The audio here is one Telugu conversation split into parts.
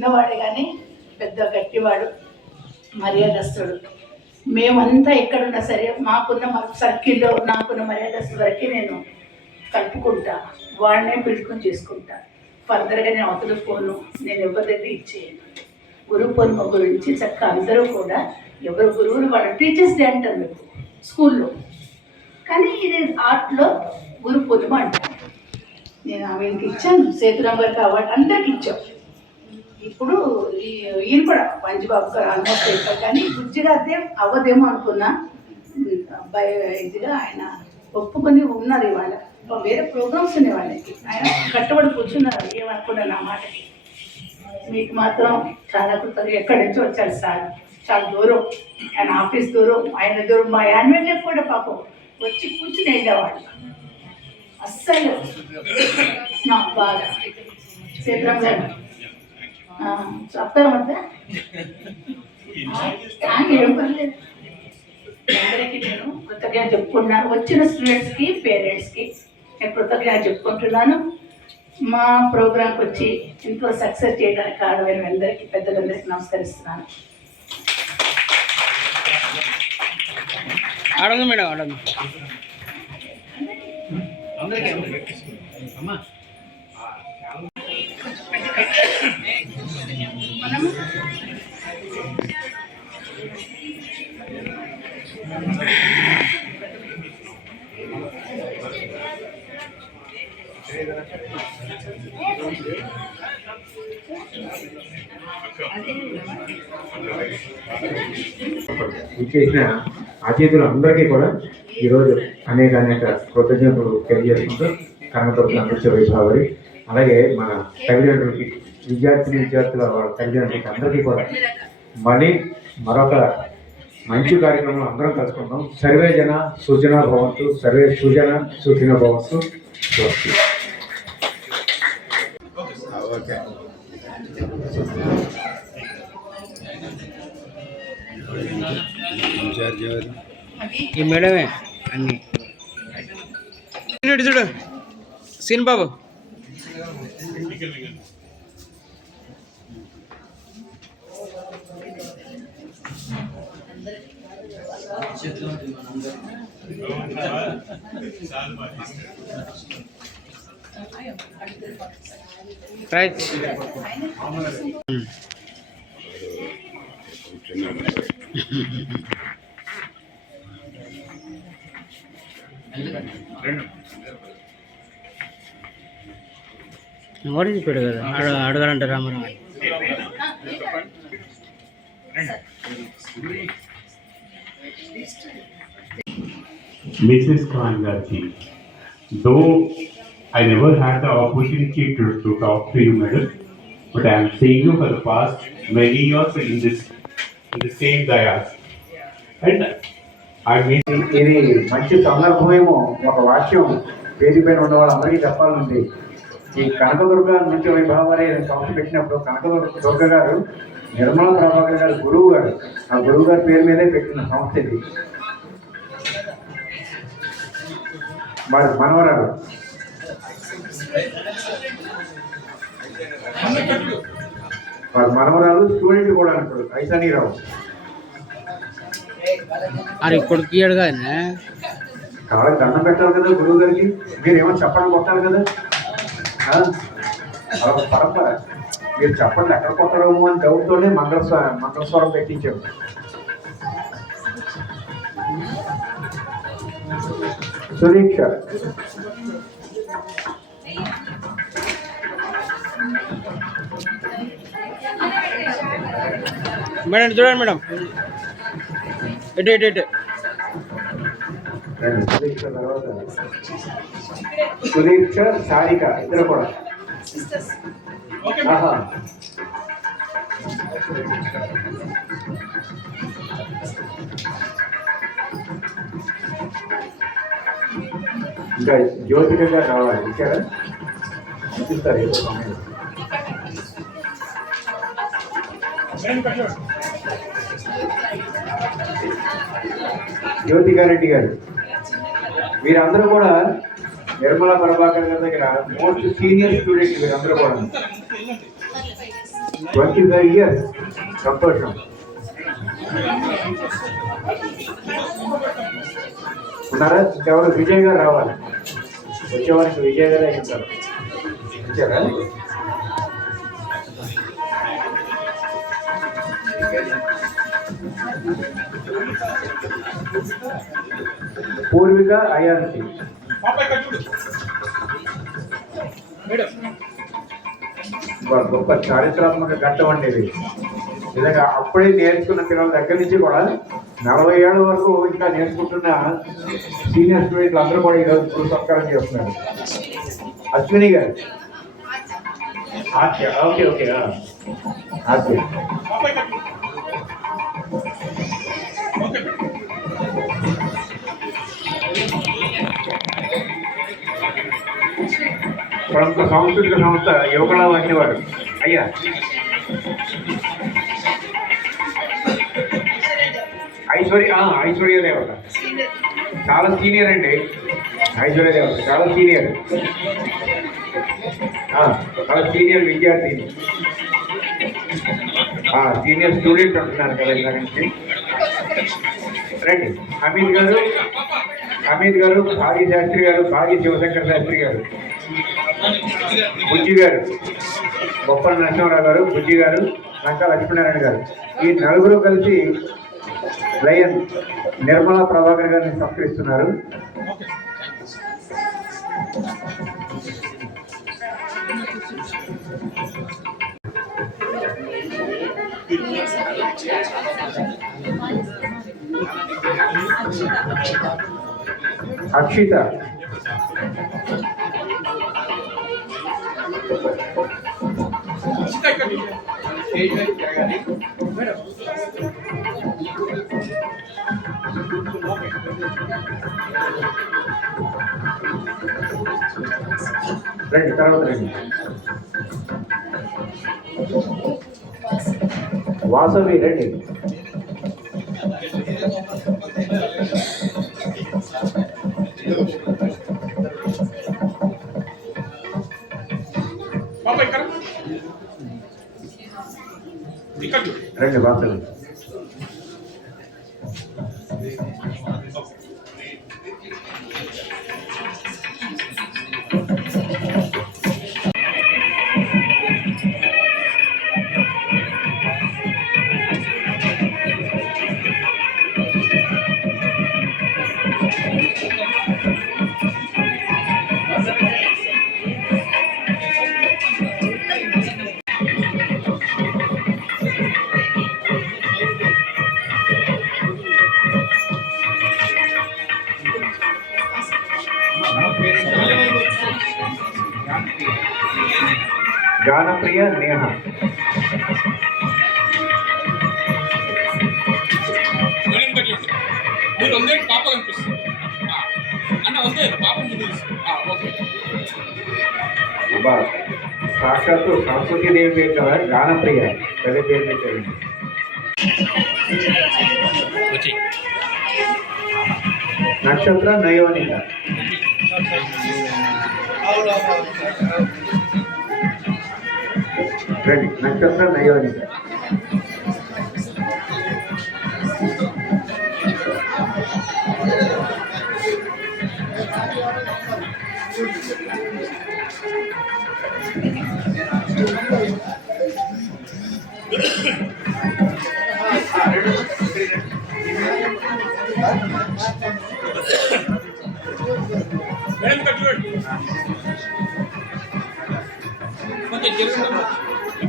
చిన్నవాడే కానీ పెద్ద గట్టివాడు, మర్యాదస్తుడు. మేమంతా ఎక్కడున్నా సరే మాకున్న సర్కిల్లో నాకున్న మర్యాదస్తుల వరకు నేను కలుపుకుంటా, వాడినే పిలుచుకొని చేసుకుంటా. ఫర్దర్గా నేను అవతల ఫోను నేను ఎవరి దగ్గర ఇచ్చేయను. గురువు పూర్ణిమ గురించి చక్కగా అందరూ కూడా ఎవరు గురువులు వాళ్ళు టీచర్స్ డే అంటారు మీకు స్కూల్లో, కానీ ఇది ఆర్ట్లో గురు పూర్ణిమ అంటారు. నేను ఆమెకి ఇచ్చాను, సేతురామ్ గారికి అవార్డు అందరికి ఇచ్చాం. ఇప్పుడు ఈయన కూడా పంజబాబు గారు ఆల్మోస్ట్ అయిపోయి, కానీ గుజ్జిగా అదే అవ్వదేమో అనుకున్నా. ఇదిగా ఆయన ఒప్పుకొని ఉన్నారు. ఇవాళ వేరే ప్రోగ్రామ్స్ ఉన్నాయి వాళ్ళకి, ఆయన కట్టుబడి కూర్చున్నారు. ఏమనుకున్నా నా మాటకి. మీకు మాత్రం చాలా కృతజ్ఞతలు. ఎక్కడి నుంచో వచ్చారు సార్, చాలా దూరం, ఆయన ఆఫీస్ దూరం, ఆయన దూరం. మా యాన్యువల్ డే కూడా పాపం వచ్చి కూర్చుని వెళ్ళేవాళ్ళు. అస్సలు నాకు బాగా సేతురామ్ గారు చెప్తారు మధ్య ఏం పర్లేదు. అందరికీ నేను కృతజ్ఞత చెప్పుకుంటున్నాను. వచ్చిన స్టూడెంట్స్కి, పేరెంట్స్కి నేను కృతజ్ఞత చెప్పుకుంటున్నాను. మా ప్రోగ్రాంకి వచ్చి ఎంతో సక్సెస్ చేయడానికి కారణమైన అందరికీ, పెద్దలందరికీ నమస్కరిస్తున్నాను. మేడం మనం చేసిన అతిథులు అందరికీ కూడా ఈరోజు అనేక కృతజ్ఞతలు తెలియజేసుకుంటూ కనకదుర్గ నృత్య వైభావరి, అలాగే మన తల్లిదండ్రులకి, విద్యార్థుల వాళ్ళ తల్లిదండ్రులకి అందరికీ కూడా మరొక మంచి కార్యక్రమం అందరం కలుసుకుందాం. సర్వే జన సూచన భవంతు, సర్వే సూచన సూచన భవంతు. ఓకే. ఈ మేడమే అన్ని చూడు సీన్ బాబు. రైట్. ఎవరు చెప్పాడు కదా అడగాలంటే Ramarao. Mrs. Khan Garji, though I never had the opportunity to talk to you, madam, but I am seeing you for the past many years in the same dayas. And I mean, ఇది మంచి సందర్భమేమో. ఒక వాక్యం వేదిక పైన ఉన్న వాళ్ళందరికీ చెప్పాలండి. ఈ కనకదుర్గ నృత్య వైభావాన్ని సంస్థ పెట్టినప్పుడు కనకదుర్గ గారు నిర్మలా ప్రభాకర్ గారు గురువు గారు, ఆ గురువు గారి పేరు మీదే పెట్టిన సంస్థ ఇది. మరి మనవరాలు వారి మనవరాలు స్టూడెంట్ కూడా అంటారు ఐసానీరావు. అది కొడుకు కాళ్ళకి దండం పెట్టాలి కదా గురువు గారికి. మీరేమో చెప్పండి కొట్టాలి కదా, అదొక పరంపర. మీరు చెప్పండి ఎక్కడ కొట్టడము అని డౌట్తోనే మంగళస్వరం పెట్టించారు. సుదీక్ష మేడం చూడండి మేడం, ఎటు సుదీక్ష తర్వాత సుదీక్ష సారిక ఇద్దరు కూడా. ఇంకా జ్యోతిక గారు రావాలి. ఇచ్చారా? చూపిస్తారు ఏదో సమయం. జ్యోతికారెడ్డి గారు, వీరందరూ కూడా నిర్మలా ప్రభాకర్ గారి దగ్గర మోస్ట్ సీనియర్ స్టూడెంట్. వీరందరూ కూడా 25 years. సంతోషం. ఉన్నారా? ఇంకెవరు? విజయ్ గారు రావాలి. వచ్చేవారికి విజయ్ గారు అయ్యింటారు. వచ్చారా? పూర్విక అయాన్సి. గొప్ప చారిత్రాత్మక ఘట్టం అండి ఇది. నిజంగా అప్పుడే నేర్చుకున్న పిల్లల దగ్గర నుంచి కూడా 40 ఏళ్ళ వరకు ఇంకా నేర్చుకుంటున్న సీనియర్ స్టూడెంట్లు అందరూ కూడా ఈరోజు సత్కారం చేస్తున్నారు. అశ్విని గారు. Okay okay. ఆస్య. ప్రముఖ సాంస్కృతిక సంస్థ యువకళా వాహినివాడు. అయ్యా ఐశ్వర్య దేవత చాలా సీనియర్ అండి. ఐశ్వర్య దేవత చాలా సీనియర్, చాలా సీనియర్ విద్యార్థిని, సీనియర్ స్టూడెంట్ అంటున్నాను కదా ఇలా నుంచి. రండి. హమీద్ గారు, భాగ్య శాస్త్రి గారు, భాగ్య శివశంకర్ శాస్త్రి గారు, బుజ్జి గారు, బొప్పల నరసింహరావు గారు, బుజ్జి గారు, లంకా లక్ష్మీనారాయణ గారు, ఈ నలుగురు కలిసి లయన్ నిర్మలా ప్రభాకర్ గారిని సత్కరిస్తున్నారు. అక్షిత. రండి, తర్వాత రండి. వాసవి రండి. రండి వాసవి. గానప్రియ నేహ. సాక్షాత్తు సరస్వతీ దేవి పేరు కదా గానప్రియ, పెద్ద పేరు పెట్టారు. నక్షత్ర నయవనిత. రండి. నక్షత్ర నయవనిత.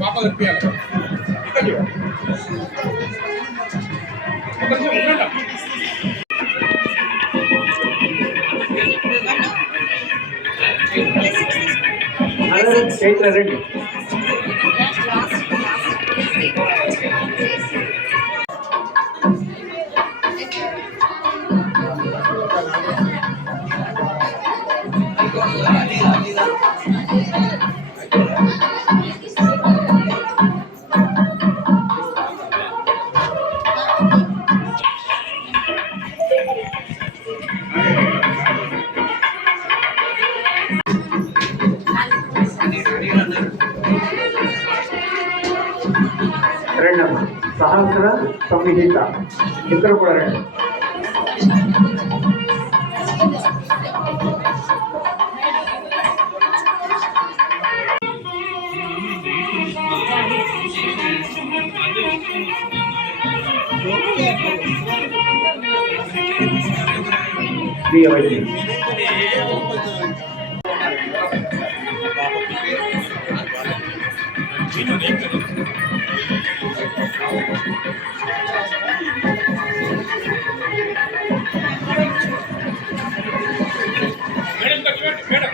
పాప కనిపించాలి. చైత్ర రెడ్డి. సహస్ర సంహిత ఇద్దరు కూడా రండి. ప్రియ వైద్యులు మేడం కట్ మేడం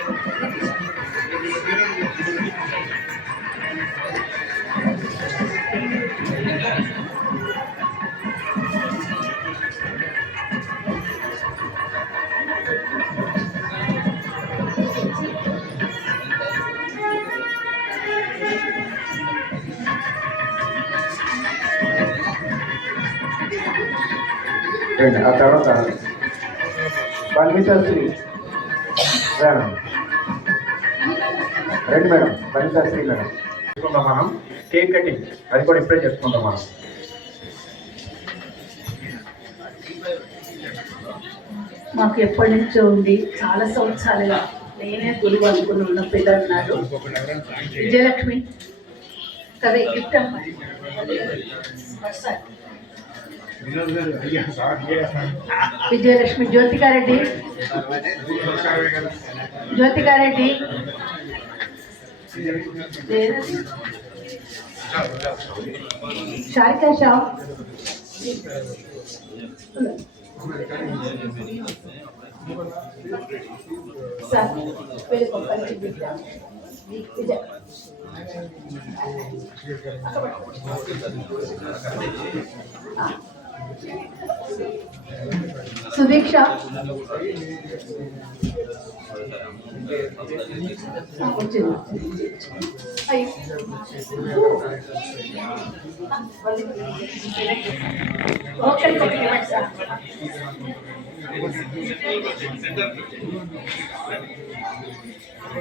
రండి. ఆ తర్వాత బన్వితాశ్రీ మేడం రండి మేడం. బన్వితాశ్రీ మేడం చేసుకుందాం మనం. కేక్ కటింగ్ అది కూడా ఇప్పుడే చేసుకుందాం మనం. మాకు ఎప్పటి నుంచో ఉంది, చాలా సంవత్సరాలుగా నేనే గురువు అనుకుని ఉన్న పిల్లలు ఉన్నారు. విజయలక్ష్మి సరే గిఫ్ట్ అమ్మా. విజయలక్ష్మి, జ్యోతికారెడ్డి, జ్యోతికారెడ్డి, షారికా షా, సార్ వెళ్ళి విజయ్ సుదీక్ష,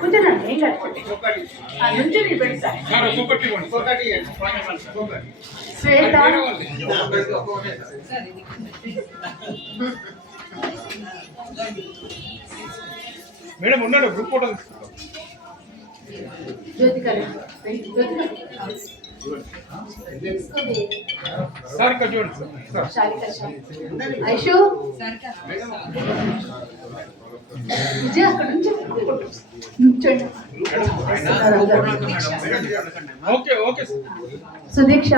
కూర్చోనండి, ఏం కట్టుకోండి నుంచి పెడతా. శ్వేత, మేడం ఉన్నాడు గ్రూప్ ఫోటో సార్ ఇక్కడ చూడండి సార్. ఐషు, విజయ్ అక్కడ నుంచి నుంచోండి. ఓకే ఓకే సుదీక్ష,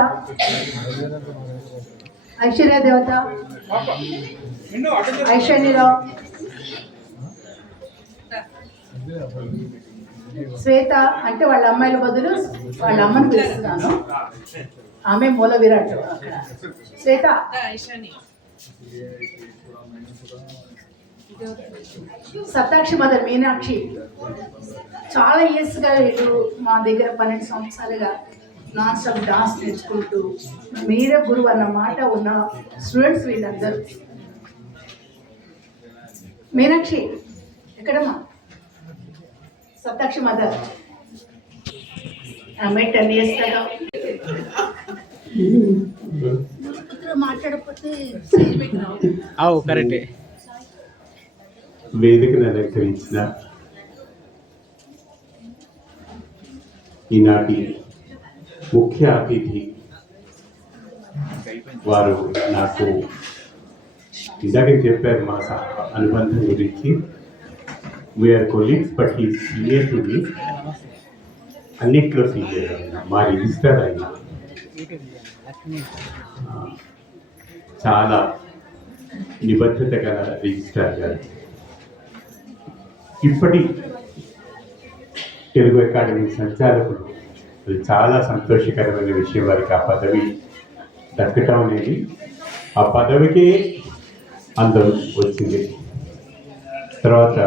ఐశ్వర్య దేవత, ఐశ్వర్యరావు, శ్వేత అంటే వాళ్ళ అమ్మాయిల బదులు వాళ్ళ అమ్మని పిలుస్తున్నాను. ఆమె మూల విరాట్. శ్వేత, సప్తాక్షి మదర్ మీనాక్షి, చాలా ఇయర్స్గా వీళ్ళు మా దగ్గర 12 సంవత్సరాలుగా నాన్ స్టాప్ డాన్స్ నేర్చుకుంటూ మీరే గురువు అన్న మాట ఉన్న స్టూడెంట్స్ వీళ్ళందరూ. మీనాక్షి ఎక్కడమ్మా? సప్తాక్షి మదర్ ఆమె 10 years కదా మాట్లాడకపోతే కరెక్టే. వేదికను అలంకరించిన ఈనాటి ముఖ్య అతిథి వారు నాకు ఇందాకే చెప్పారు మా అనుబంధం గురించి. We are colleagues but he senior to me, అన్నిట్లో సీనియర్ అయినా, మా రిజిస్టర్ అయినా చాలా నిబద్ధత గల రిజిస్ట్రార్ గారు. ఇప్పటి తెలుగు అకాడమీ సంచాలకులు, అది చాలా సంతోషకరమైన విషయం. వారికి ఆ పదవి దక్కటం అనేది, ఆ పదవికే అందం వచ్చింది. తర్వాత